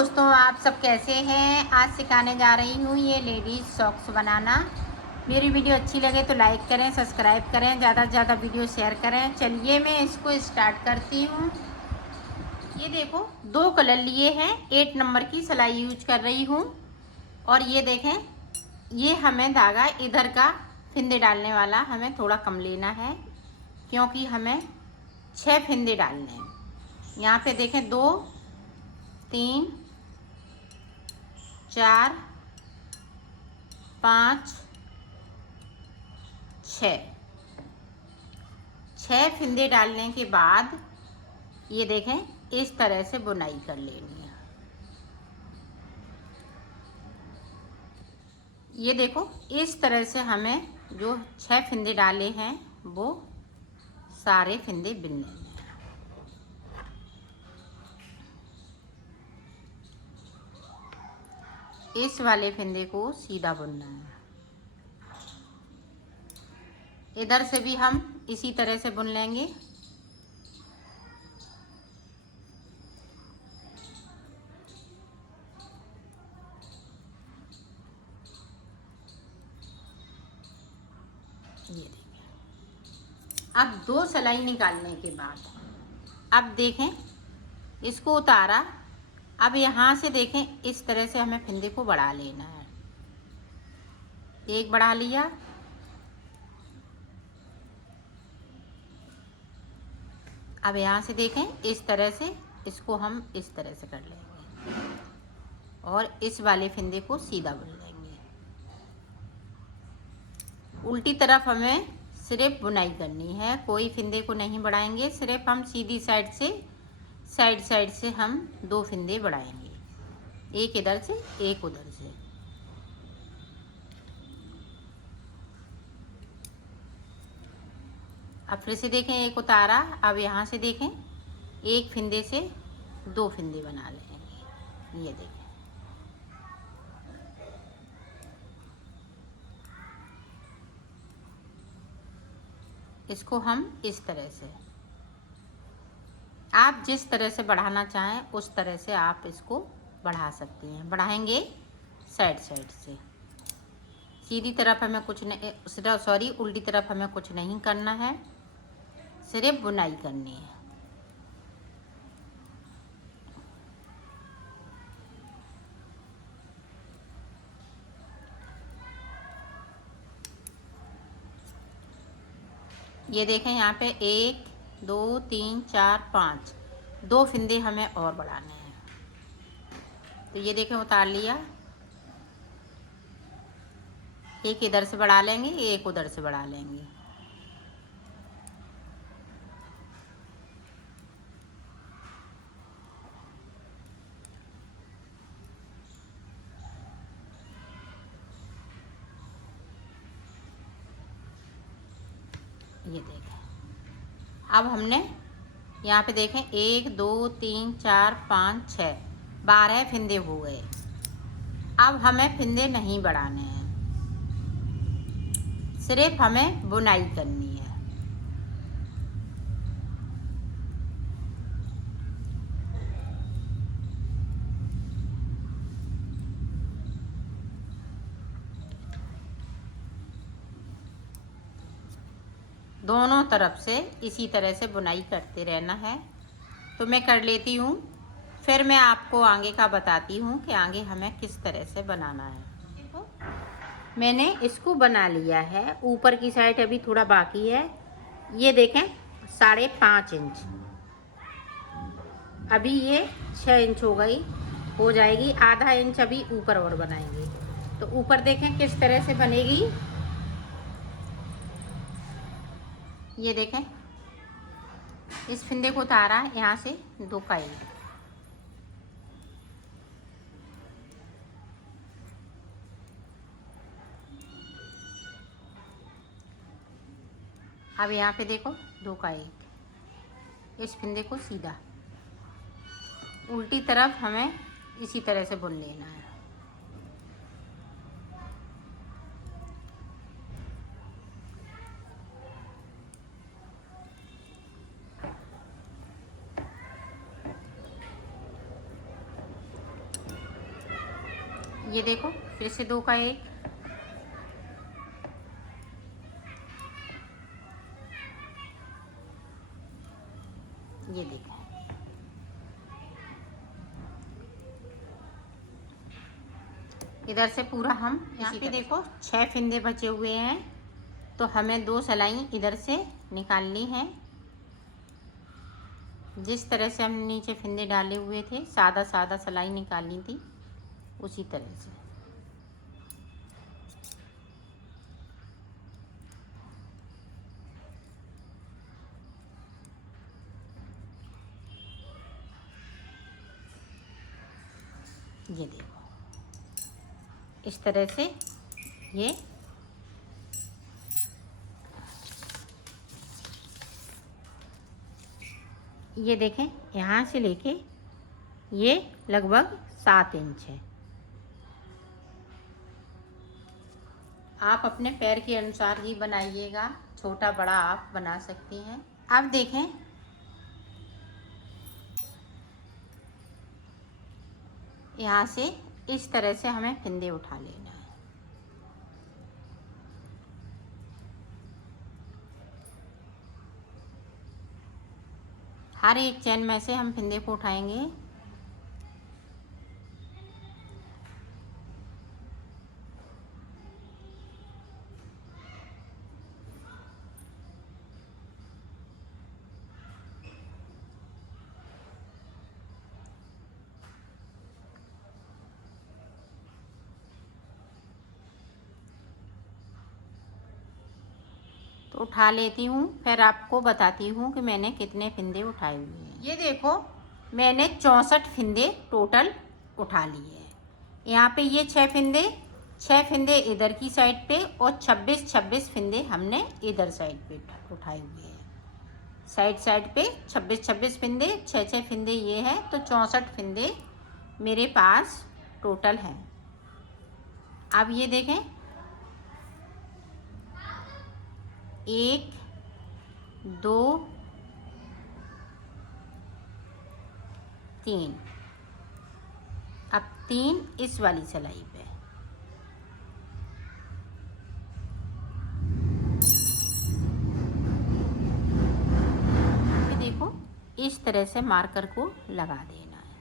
दोस्तों, आप सब कैसे हैं। आज सिखाने जा रही हूँ ये लेडीज़ सॉक्स बनाना। मेरी वीडियो अच्छी लगे तो लाइक करें, सब्सक्राइब करें, ज़्यादा से ज़्यादा वीडियो शेयर करें। चलिए मैं इसको स्टार्ट करती हूँ। ये देखो, 2 कलर लिए हैं, 8 नंबर की सिलाई यूज कर रही हूँ। और ये देखें, ये हमें धागा इधर का फिंदे डालने वाला हमें थोड़ा कम लेना है, क्योंकि हमें 6 फिंदे डालने हैं। यहाँ पे देखें, 2 3 4 5 6 फिंदे डालने के बाद ये देखें, इस तरह से बुनाई कर लेनी है। ये देखो, इस तरह से हमें जो 6 फिंदे डाले हैं वो सारे फिंदे बिनने हैं। इस वाले फिंदे को सीधा बुनना है। इधर से भी हम इसी तरह से बुन लेंगे। ये देखिए, अब 2 सिलाई निकालने के बाद अब देखें, इसको उतारा। अब यहाँ से देखें, इस तरह से हमें फिंदे को बढ़ा लेना है। एक बढ़ा लिया, अब यहाँ से देखें, इस तरह से इसको हम इस तरह से कर लेंगे और इस वाले फिंदे को सीधा बुन लेंगे। उल्टी तरफ हमें सिर्फ बुनाई करनी है, कोई फिंदे को नहीं बढ़ाएंगे। सिर्फ हम सीधी साइड से हम 2 फिंदे बढ़ाएंगे, एक इधर से एक उधर से। अब फिर से देखें, एक उतारा। अब यहाँ से देखें, एक फिंदे से 2 फिंदे बना लेंगे। ये देखें, इसको हम इस तरह से, आप जिस तरह से बढ़ाना चाहें उस तरह से आप इसको बढ़ा सकती हैं। बढ़ाएंगे साइड से। सीधी तरफ हमें कुछ नहीं, सॉरी, उल्टी तरफ हमें कुछ नहीं करना है, सिर्फ बुनाई करनी है। ये देखें, यहाँ पे 1 2 3 4 5 2 फिंदे हमें और बढ़ाने हैं। तो ये देखें, उतार लिया। एक इधर से बढ़ा लेंगे, एक उधर से बढ़ा लेंगे। ये देखें, अब हमने यहाँ पे देखें, 1 2 3 4 5 6 12 फिंदे हो गए। अब हमें फिंदे नहीं बढ़ाने हैं, सिर्फ हमें बुनाई करनी है। दोनों तरफ से इसी तरह से बुनाई करते रहना है। तो मैं कर लेती हूँ, फिर मैं आपको आगे का बताती हूँ कि आगे हमें किस तरह से बनाना है। देखो, मैंने इसको बना लिया है। ऊपर की साइड अभी थोड़ा बाकी है। ये देखें, 5.5 इंच, अभी ये 6 इंच हो गई, हो जाएगी। आधा इंच अभी ऊपर और बनाएंगे। तो ऊपर देखें किस तरह से बनेगी। ये देखें, इस फिंदे को उतारा, यहाँ से 2 का 1। अब यहाँ पे देखो, 2 का 1। इस फिंदे को सीधा उल्टी तरफ हमें इसी तरह से बुन लेना है। ये देखो फिर से 2 का 1, ये देखो। इधर से पूरा हम यहाँ पे देखो 6 फिंदे बचे हुए हैं, तो हमें 2 सिलाई इधर से निकालनी है। जिस तरह से हम नीचे फिंदे डाले हुए थे, सादा सादा सिलाई निकालनी थी, उसी तरह से। ये देखो इस तरह से ये देखें, यहाँ से लेके ये लगभग 7 इंच है। आप अपने पैर के अनुसार ही बनाइएगा, छोटा बड़ा आप बना सकती हैं। अब देखें यहाँ से इस तरह से हमें फिंदे उठा लेना है। हर एक चैन में से हम फिंदे को उठाएंगे। तो उठा लेती हूँ, फिर आपको बताती हूँ कि मैंने कितने फिंदे उठाए हुए हैं। ये देखो मैंने 64 फिंदे टोटल उठा लिए हैं। यहाँ पे ये 6 फिंदे इधर की साइड पे और 26 फिंदे हमने इधर साइड पे उठाए हुए हैं। साइड पे 26 फिंदे, 6 फिंदे ये है, तो 64 फिंदे मेरे पास टोटल हैं। अब ये देखें 1 2 3, अब 3 इस वाली सिलाई पे। ये देखो इस तरह से मार्कर को लगा देना है।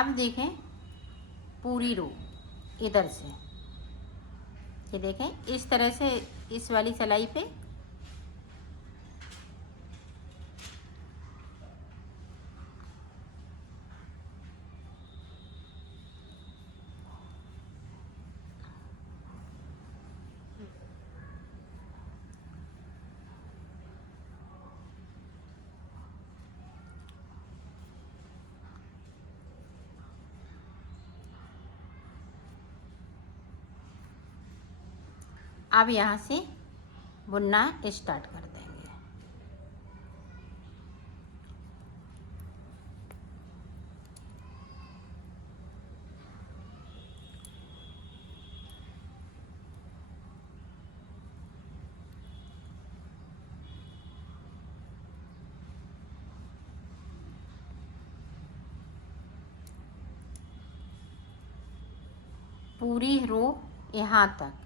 अब देखें पूरी रो इधर से, ये देखें इस तरह से इस वाली सिलाई पे अब यहाँ से बुनना स्टार्ट कर देंगे। पूरी रो यहाँ तक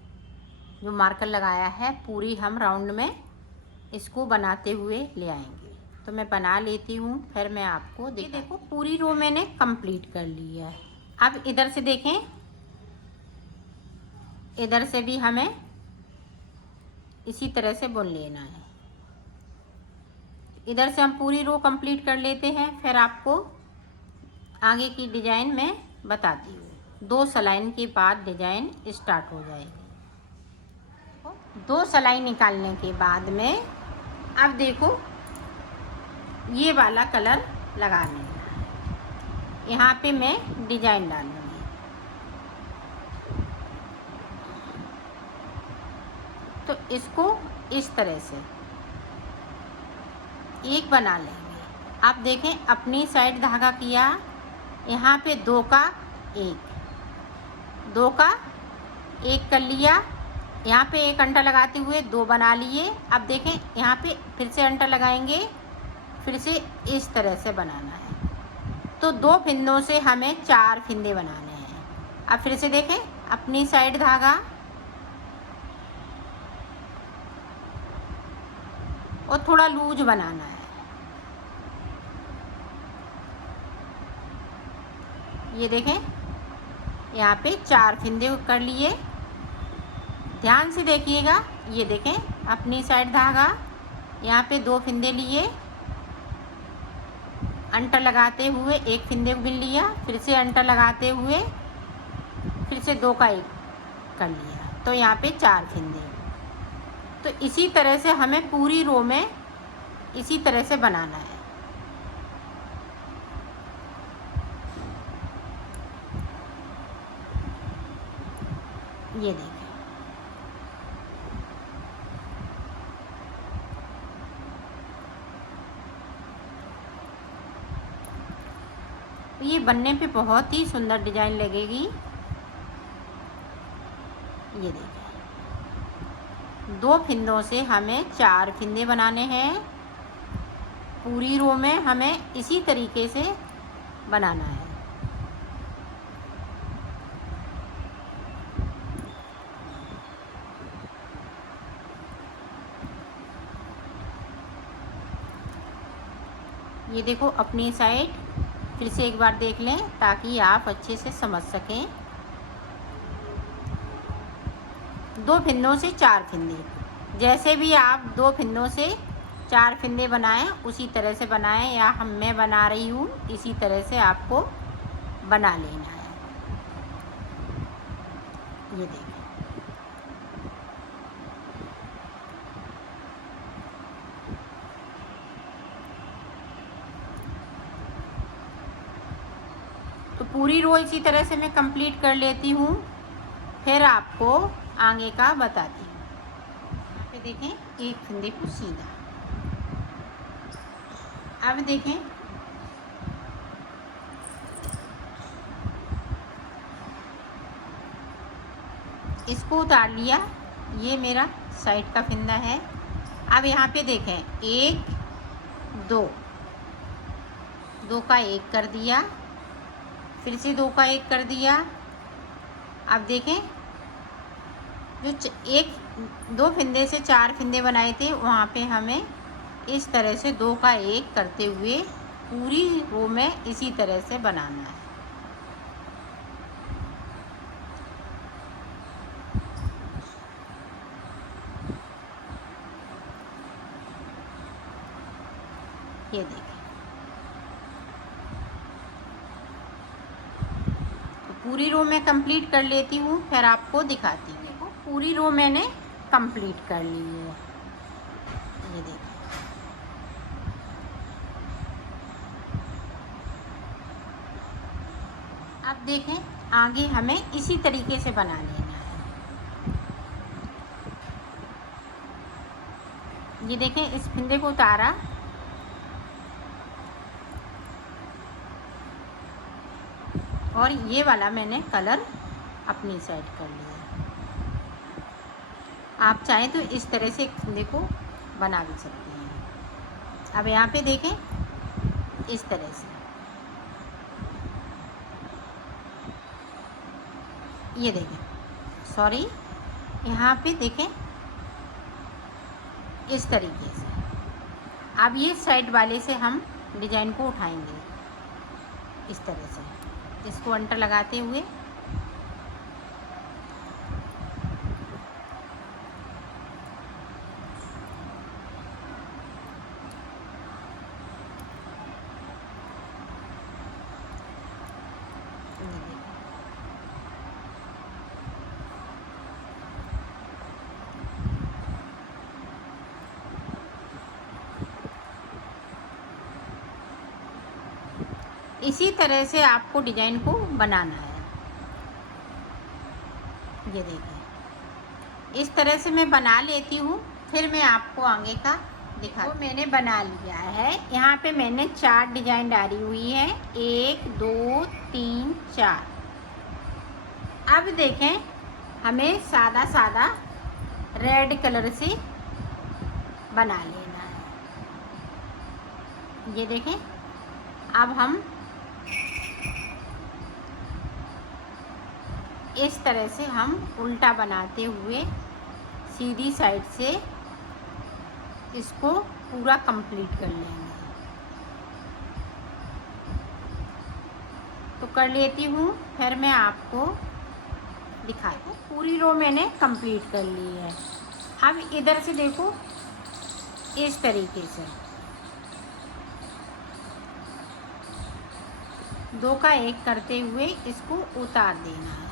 जो मार्कर लगाया है, पूरी हम राउंड में इसको बनाते हुए ले आएंगे। तो मैं बना लेती हूँ, फिर मैं आपको देखो पूरी रो मैंने कंप्लीट कर ली है। अब इधर से देखें, इधर से भी हमें इसी तरह से बुन लेना है। इधर से हम पूरी रो कंप्लीट कर लेते हैं, फिर आपको आगे की डिजाइन में बताती हूँ। 2 सिलाई के बाद डिजाइन स्टार्ट हो जाएगी। 2 सिलाई निकालने के बाद में अब देखो ये वाला कलर लगाने है। यहाँ पे मैं डिजाइन डालूंगी। तो इसको इस तरह से एक बना लेंगे। आप देखें अपनी साइड धागा किया, यहाँ पे 2 का 1 कर लिया। यहाँ पे 1 अंटा लगाते हुए 2 बना लिए। अब देखें यहाँ पे फिर से अंटा लगाएंगे, फिर से इस तरह से बनाना है। तो 2 फिंदों से हमें 4 फिंदे बनाने हैं। अब फिर से देखें, अपनी साइड धागा और थोड़ा लूज बनाना है। ये देखें, यहाँ पे 4 फिंदे कर लिए। ध्यान से देखिएगा, ये देखें, अपनी साइड धागा, यहाँ पे 2 फिंदे लिए, अंटर लगाते हुए 1 फिंदे को बिन लिया, फिर से अंटर लगाते हुए फिर से 2 का 1 कर लिया, तो यहाँ पे 4 फिंदे। तो इसी तरह से हमें पूरी रो में इसी तरह से बनाना है। ये देखिए, ये बनने पे बहुत ही सुंदर डिजाइन लगेगी। ये देखिए, 2 फिंदों से हमें 4 फिंदे बनाने हैं। पूरी रो में हमें इसी तरीके से बनाना है। ये देखो, अपनी साइड फिर से एक बार देख लें ताकि आप अच्छे से समझ सकें। 2 फिंदों से 4 फिंदे, जैसे भी आप 2 फिंदों से 4 फिंदे बनाएं उसी तरह से बनाएं, या मैं बना रही हूँ इसी तरह से आपको बना लेना है। ये देखिए, तो पूरी रो इसी तरह से मैं कंप्लीट कर लेती हूँ, फिर आपको आगे का बताती हूँ। यहाँ पे देखें, 1 फिंदे को सीधा। अब देखें, इसको उतार लिया, ये मेरा साइड का फिंदा है। अब यहाँ पे देखें, 1 2 2 का 1 कर दिया, फिर से 2 का 1 कर दिया। अब देखें, जो 2 फिंदे से 4 फिंदे बनाए थे वहाँ पे हमें इस तरह से 2 का 1 करते हुए पूरी रो में इसी तरह से बनाना है। ये देखिए, तो पूरी रो मैं कंप्लीट कर लेती हूँ, फिर आपको दिखाती हूँ। देखो, पूरी रो मैंने कंप्लीट कर ली है। ये देखिए, अब देखें, आगे हमें इसी तरीके से बना लेना है। ये देखें, इस फिंदे को उतारा, और ये वाला मैंने कलर अपनी साइड कर लिया। आप चाहें तो इस तरह से एक फिंदे को बना भी सकते हैं। अब यहाँ पे देखें, इस तरह से, ये देखें, सॉरी, यहाँ पे देखें, इस तरीके से। अब ये साइड वाले से हम डिजाइन को उठाएंगे इस तरह से, इसको अंटर लगाते हुए। इसी तरह से आपको डिजाइन को बनाना है। ये देखिए, इस तरह से मैं बना लेती हूँ, फिर मैं आपको आगे का दिखा। तो मैंने बना लिया है। यहाँ पे मैंने 4 डिजाइन डाली हुई है, 1 2 3 4। अब देखें, हमें सादा सादा रेड कलर से बना लेना है। ये देखें, अब हम इस तरह से हम उल्टा बनाते हुए सीधी साइड से इसको पूरा कंप्लीट कर लेंगे। तो कर लेती हूँ, फिर मैं आपको दिखाती हूँ। पूरी रो मैंने कंप्लीट कर ली है। अब इधर से देखो, इस तरीके से 2 का 1 करते हुए इसको उतार देना है।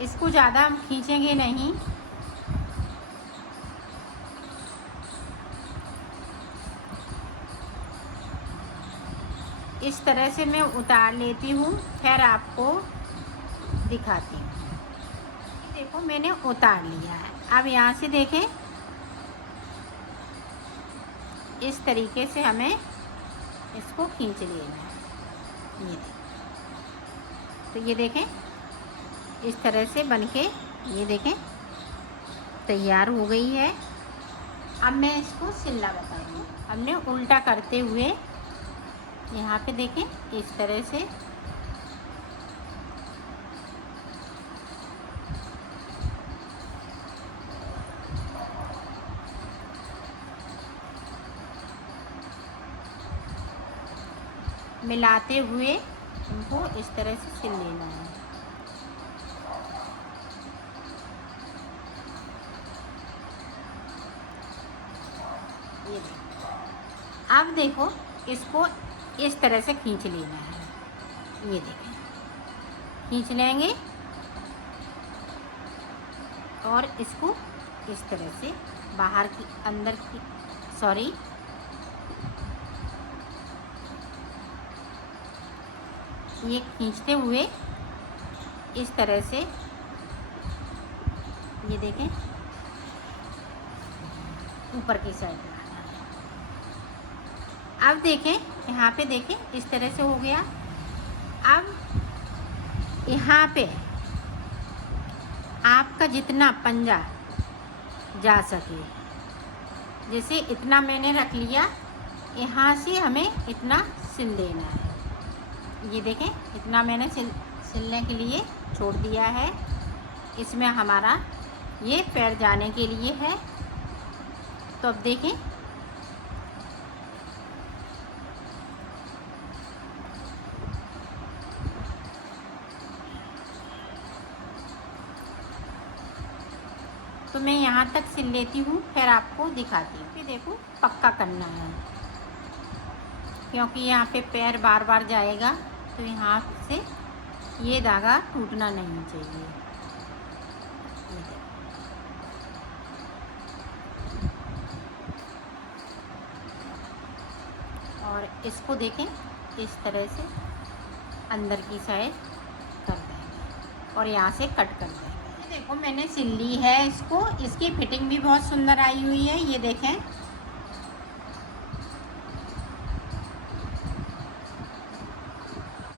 इसको ज़्यादा हम खींचेंगे नहीं, इस तरह से मैं उतार लेती हूँ, फिर आपको दिखाती हूँ। देखो मैंने उतार लिया है। अब यहाँ से देखें, इस तरीके से हमें इसको खींच लेना है। तो ये देखें, इस तरह से बनके ये देखें तैयार हो गई है। अब मैं इसको सिलना बताती हूँ। हमने उल्टा करते हुए यहाँ पे देखें, इस तरह से मिलाते हुए इनको इस तरह से सिल लेना है। ये अब देखो, इसको इस तरह से खींच लेना है। ये देखें, खींच लेंगे और इसको इस तरह से बाहर की अंदर की ये खींचते हुए इस तरह से ये देखें ऊपर की साइड लाना है। अब देखें, यहाँ पे देखें इस तरह से हो गया। अब यहाँ पे आपका जितना पंजा जा सके, जैसे इतना मैंने रख लिया, यहाँ से हमें इतना सिल देना है। ये देखें, इतना मैंने सिलने के लिए छोड़ दिया है। इसमें हमारा ये पैर जाने के लिए है। तो अब देखें, तो मैं यहाँ तक सिल लेती हूँ, फिर आपको दिखाती हूँ। फिर देखो, पक्का करना है, क्योंकि यहाँ पे पैर बार बार जाएगा, तो यहाँ से ये धागा टूटना नहीं चाहिए। और इसको देखें, इस तरह से अंदर की साइड कर देंगे और यहाँ से कट कर देंगे। देखो मैंने सिल ली है इसको, इसकी फिटिंग भी बहुत सुंदर आई हुई है। ये देखें,